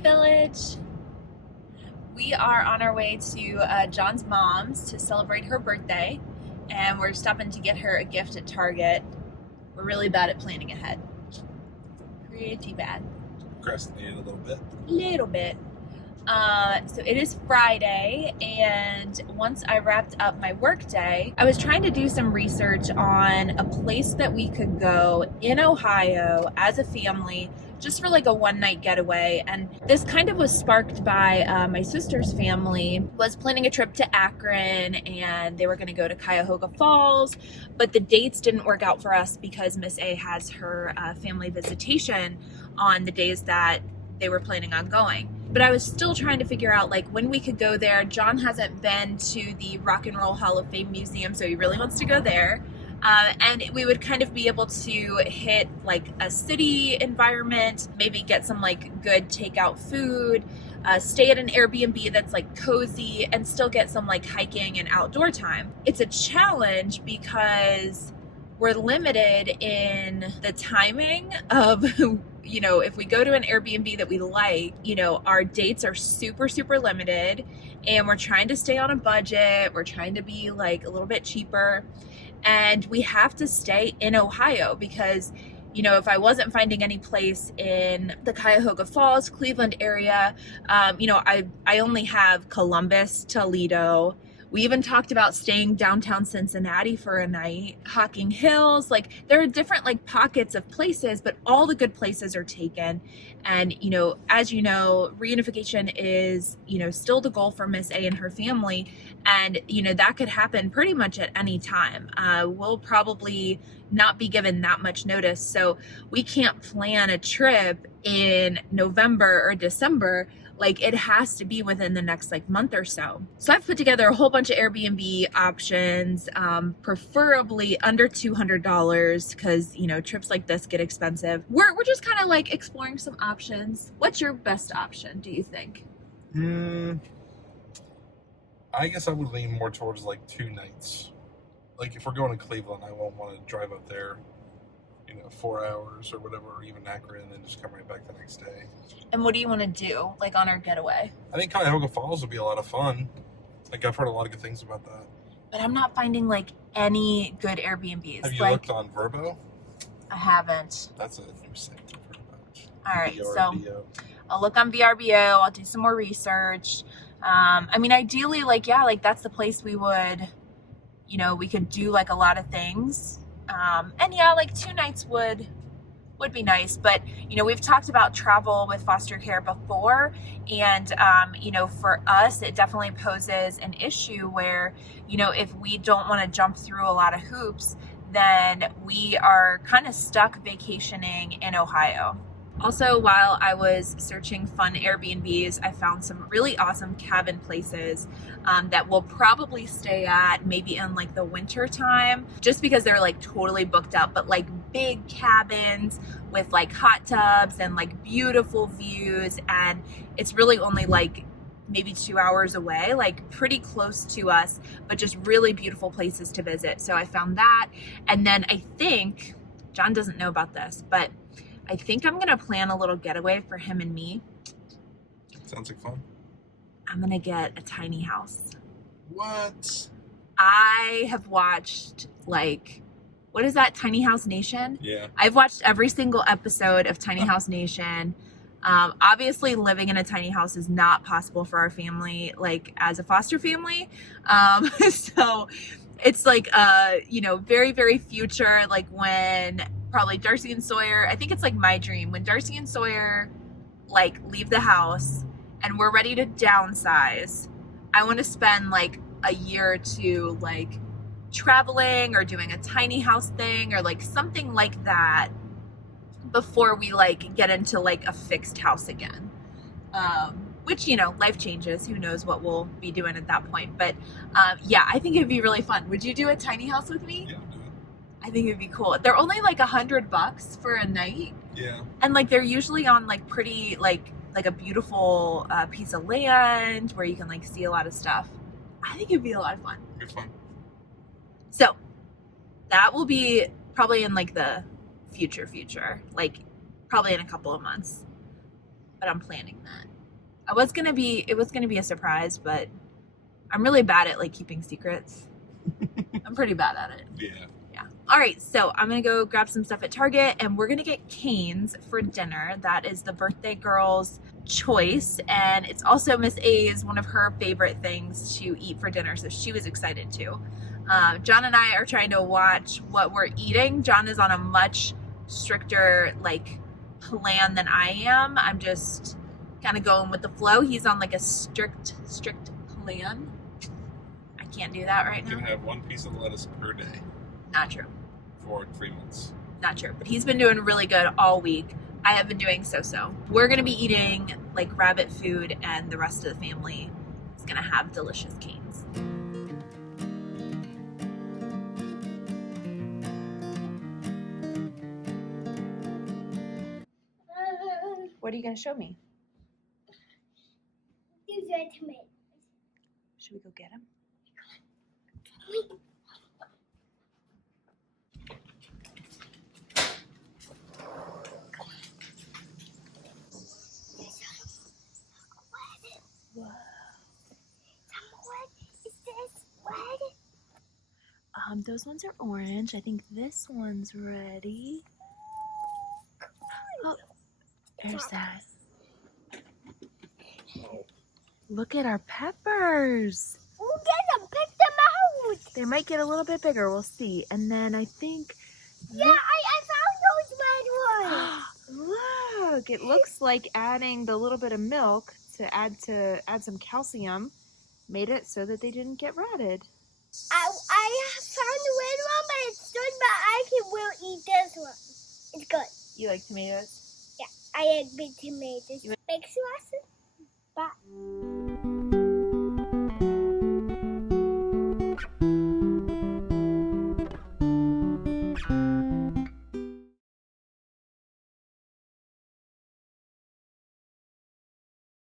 Village. We are on our way to John's mom's to celebrate her birthday, and we're stopping to get her a gift at Target. We're really bad at planning ahead. Pretty bad. Procrastinated a little bit. Little bit. So it is Friday, and once I wrapped up my work day, I was trying to do some research on a place that we could go in Ohio as a family, just for like a one-night getaway. And this kind of was sparked by my sister's family was planning a trip to Akron, and they were going to go to Cuyahoga Falls, but the dates didn't work out for us because Miss A has her family visitation on the days that they were planning on going. But I was still trying to figure out like when we could go there. John hasn't been to the Rock and Roll Hall of Fame Museum, so he really wants to go there. And we would kind of be able to hit like a city environment, maybe get some like good takeout food, stay at an Airbnb that's like cozy, and still get some like hiking and outdoor time. It's a challenge because we're limited in the timing of, you know, if we go to an Airbnb that we like, you know, our dates are super, super limited, and we're trying to stay on a budget. We're trying to be like a little bit cheaper, and we have to stay in Ohio because, you know, if I wasn't finding any place in the Cuyahoga Falls, Cleveland area, you know, I only have Columbus, Toledo. We even talked about staying downtown Cincinnati for a night, Hocking Hills. Like, there are different like pockets of places, but all the good places are taken. And, you know, as you know, reunification is, you know, still the goal for Miss A and her family. And, you know, that could happen pretty much at any time. We'll probably not be given that much notice. So we can't plan a trip in November or December. Like, it has to be within the next like month or so. So I've put together a whole bunch of Airbnb options, preferably under $200 because, you know, trips like this get expensive. We're just kind of like exploring some options. What's your best option, do you think? I guess I would lean more towards like 2 nights. Like if we're going to Cleveland, I won't want to drive up there, you know, 4 hours or whatever, or even Akron, and then just come right back the next day. And what do you want to do, like on our getaway? I think Cuyahoga Falls would be a lot of fun. Like, I've heard a lot of good things about that. But I'm not finding like any good Airbnbs. Have you like, looked on Vrbo? I haven't. That's a new site I've heard about. All right, VRBO. so I'll look on VRBO. I'll do some more research. I mean, ideally, like, yeah, like that's the place we would, you know, we could do like a lot of things. And yeah, like 2 nights would be nice, but you know, we've talked about travel with foster care before, and you know, for us it definitely poses an issue where, you know, if we don't want to jump through a lot of hoops, then we are kind of stuck vacationing in Ohio. Also, while I was searching fun Airbnbs, I found some really awesome cabin places that we'll probably stay at maybe in like the winter time, just because they're like totally booked up, but like big cabins with like hot tubs and like beautiful views. And it's really only like maybe 2 hours away, like pretty close to us, but just really beautiful places to visit. So I found that. And then I think, John doesn't know about this, but I think I'm going to plan a little getaway for him and me. Sounds like fun. I'm going to get a tiny house. What? I have watched like, what is that, Tiny House Nation? Yeah. I've watched every single episode of Tiny House Nation. Obviously living in a tiny house is not possible for our family, like as a foster family. So it's like, you know, very, very future, like when probably Darcy and Sawyer, I think it's like my dream, when Darcy and Sawyer like leave the house and we're ready to downsize, I want to spend like a year or two like traveling or doing a tiny house thing or like something like that before we like get into like a fixed house again. Which, you know, life changes. Who knows what we'll be doing at that point. But yeah, I think it'd be really fun. Would you do a tiny house with me? Yeah, do it. I think it'd be cool. They're only like $100 for a night. Yeah. And like they're usually on like pretty like a beautiful piece of land where you can like see a lot of stuff. I think it'd be a lot of fun. It's fun. So that will be probably in like the future, like probably in a couple of months. But I'm planning that. It was gonna be a surprise, but I'm really bad at like keeping secrets. I'm pretty bad at it. Yeah. Yeah. All right, so I'm gonna go grab some stuff at Target, and we're gonna get canes for dinner. That is the birthday girl's choice, and it's also Miss A's one of her favorite things to eat for dinner, so she was excited too. John and I are trying to watch what we're eating. John is on a much stricter like plan than I am. I'm just kind of going with the flow. He's on like a strict plan. I can't do that right You can now. have 1 piece of lettuce per day Not true. for 3 months. Not true. But he's been doing really good all week. I have been doing so. We're going to be eating like rabbit food, and the rest of the family is going to have delicious canes. What are you going to show me? These are tomatoes. Should we go get them? Whoa. What is this? What? Those ones are orange. I think this one's ready. Oh, there's that. Look at our peppers. We'll get them. Pick them out. They might get a little bit bigger. We'll see. And then I think... Yeah, I found those red ones. Look, it looks like adding the little bit of milk to add some calcium made it so that they didn't get rotted. I found the red one, but it's good, but will eat this one. It's good. You like tomatoes? Yeah, I like big tomatoes. Big sauce. But